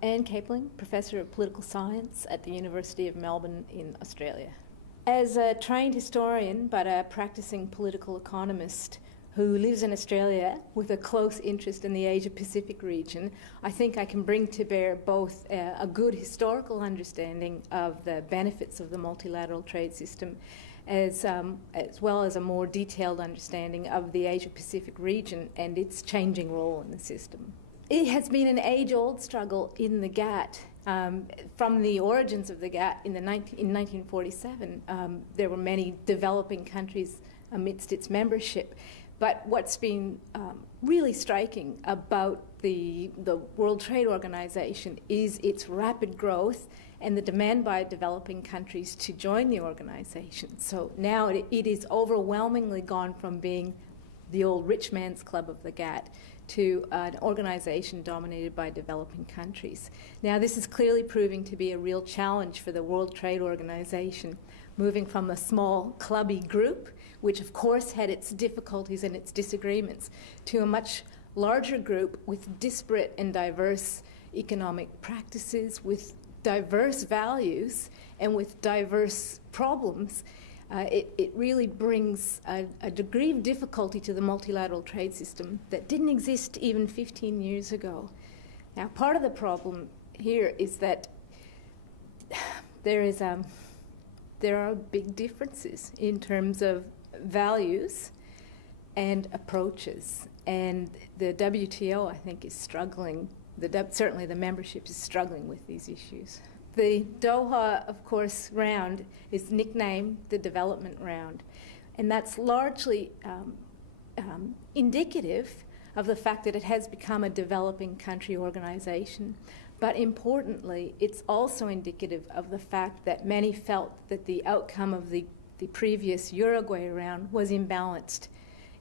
Anne Capling, Professor of Political Science at the University of Melbourne in Australia. As a trained historian but a practicing political economist who lives in Australia with a close interest in the Asia-Pacific region, I think I can bring to bear both a good historical understanding of the benefits of the multilateral trade system as well as a more detailed understanding of the Asia-Pacific region and its changing role in the system. It has been an age-old struggle in the GATT. From the origins of the GATT in 1947, there were many developing countries amidst its membership. But what's been really striking about the World Trade Organization is its rapid growth and the demand by developing countries to join the organization. So now it is overwhelmingly gone from being the old rich man's club of the GATT to an organization dominated by developing countries. Now, this is clearly proving to be a real challenge for the World Trade Organization, moving from a small clubby group, which of course had its difficulties and its disagreements, to a much larger group with disparate and diverse economic practices, with diverse values, and with diverse problems. It really brings a degree of difficulty to the multilateral trade system that didn't exist even 15 years ago. Now, part of the problem here is that there are big differences in terms of values and approaches, and the WTO, I think, is struggling. Certainly the membership is struggling with these issues. The Doha, of course, round is nicknamed the development round, and that's largely indicative of the fact that it has become a developing country organization. But importantly, it's also indicative of the fact that many felt that the outcome of the previous Uruguay round was imbalanced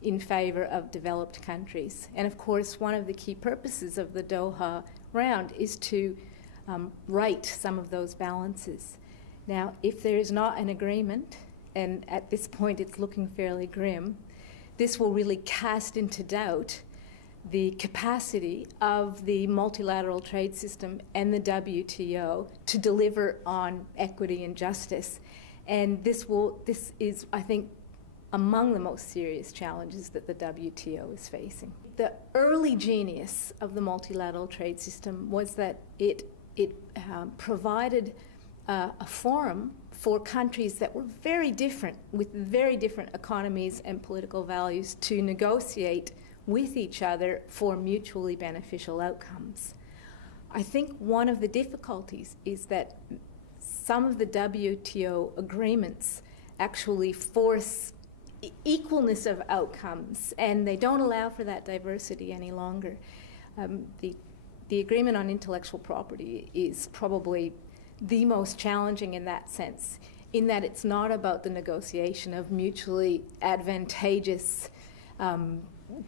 in favor of developed countries. And of course, one of the key purposes of the Doha round is to right some of those balances. Now, if there is not an agreement, and at this point it's looking fairly grim, this will really cast into doubt the capacity of the multilateral trade system and the WTO to deliver on equity and justice. And this is, I think, among the most serious challenges that the WTO is facing. The early genius of the multilateral trade system was that it provided a forum for countries that were very different, with very different economies and political values, to negotiate with each other for mutually beneficial outcomes. I think one of the difficulties is that some of the WTO agreements actually force equalness of outcomes, and they don't allow for that diversity any longer. The agreement on intellectual property is probably the most challenging in that sense, in that it's not about the negotiation of mutually advantageous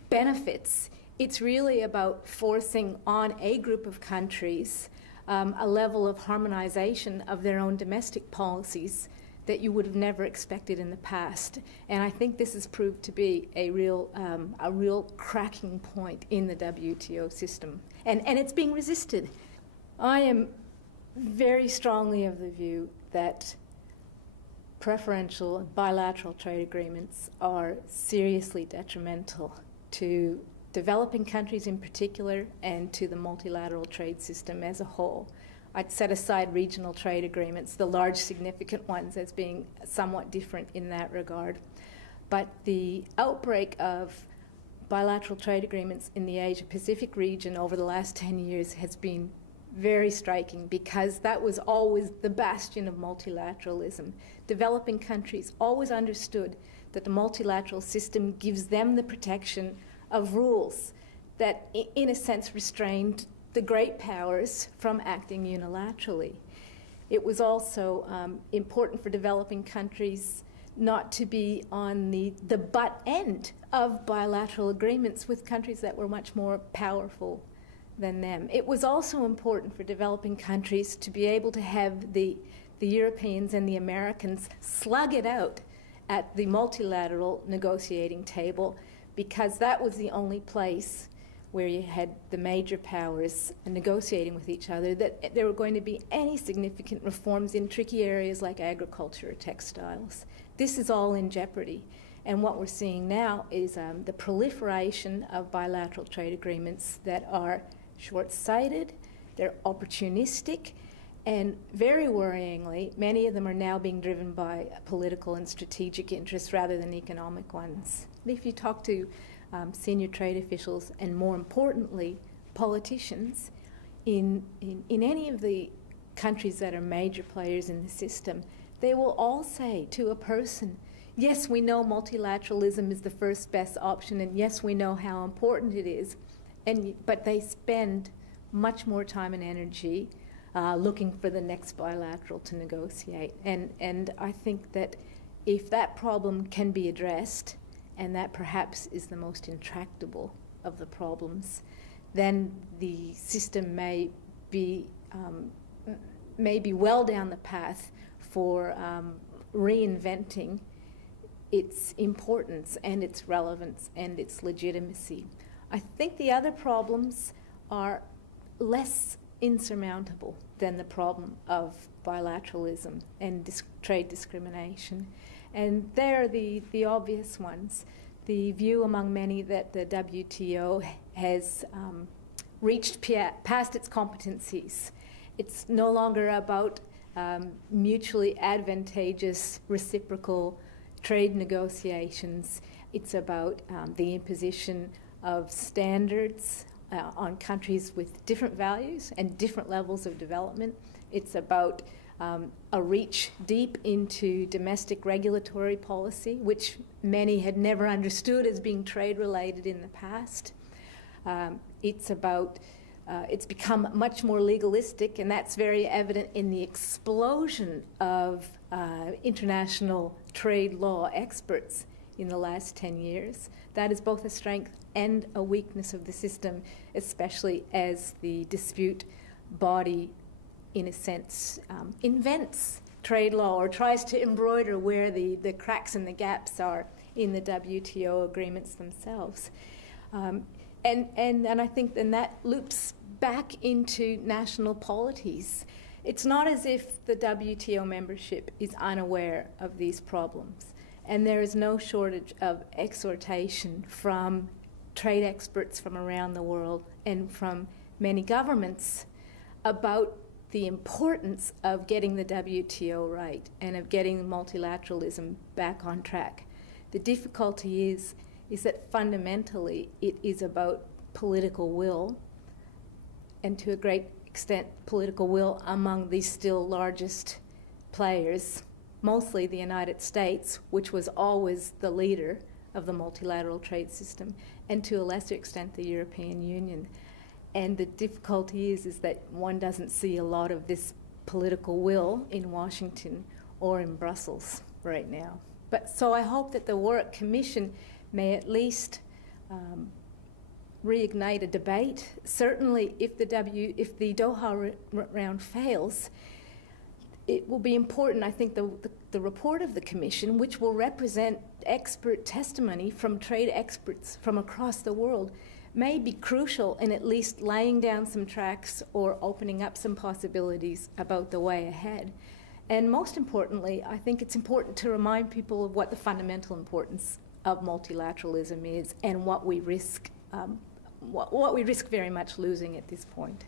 benefits. It's really about forcing on a group of countries a level of harmonization of their own domestic policies that you would have never expected in the past. And I think this has proved to be a real cracking point in the WTO system. And it's being resisted. I am very strongly of the view that preferential and bilateral trade agreements are seriously detrimental to developing countries in particular and to the multilateral trade system as a whole. I'd set aside regional trade agreements, the large significant ones, as being somewhat different in that regard. But the outbreak of bilateral trade agreements in the Asia-Pacific region over the last 10 years has been very striking, because that was always the bastion of multilateralism. Developing countries always understood that the multilateral system gives them the protection of rules that, in a sense, restrained the great powers from acting unilaterally. It was also important for developing countries not to be on the butt end of bilateral agreements with countries that were much more powerful than them. It was also important for developing countries to be able to have the Europeans and the Americans slug it out at the multilateral negotiating table, because that was the only place where you had the major powers negotiating with each other, that there were going to be any significant reforms in tricky areas like agriculture or textiles. This is all in jeopardy. And what we're seeing now is the proliferation of bilateral trade agreements that are short-sighted, they're opportunistic, and very worryingly, many of them are now being driven by political and strategic interests rather than economic ones. If you talk to senior trade officials, and more importantly, politicians in any of the countries that are major players in the system, they will all say to a person, yes, we know multilateralism is the first best option, and yes, we know how important it is, but they spend much more time and energy looking for the next bilateral to negotiate. And I think that if that problem can be addressed, and that perhaps is the most intractable of the problems, then the system may be well down the path for reinventing its importance and its relevance and its legitimacy. I think the other problems are less insurmountable than the problem of bilateralism and trade discrimination. And they're the obvious ones. The view among many that the WTO has reached past its competencies. It's no longer about mutually advantageous reciprocal trade negotiations. It's about the imposition of standards on countries with different values and different levels of development. It's about a reach deep into domestic regulatory policy, which many had never understood as being trade-related in the past. It's become much more legalistic, and that's very evident in the explosion of international trade law experts in the last 10 years. That is both a strength and a weakness of the system, especially as the dispute body, in a sense, invents trade law or tries to embroider where the cracks and the gaps are in the WTO agreements themselves. And I think then that loops back into national polities. It's not as if the WTO membership is unaware of these problems. And there is no shortage of exhortation from trade experts from around the world and from many governments about the importance of getting the WTO right and of getting multilateralism back on track. The difficulty is that fundamentally it is about political will, and to a great extent political will among the still largest players, mostly the United States, which was always the leader of the multilateral trade system, and to a lesser extent the European Union. And the difficulty is that one doesn't see a lot of this political will in Washington or in Brussels right now. But so I hope that the Warwick Commission may at least reignite a debate. Certainly if the Doha round fails, it will be important, I think, the report of the Commission, which will represent expert testimony from trade experts from across the world, may be crucial in at least laying down some tracks or opening up some possibilities about the way ahead. And most importantly, I think it's important to remind people of what the fundamental importance of multilateralism is and what we risk very much losing at this point.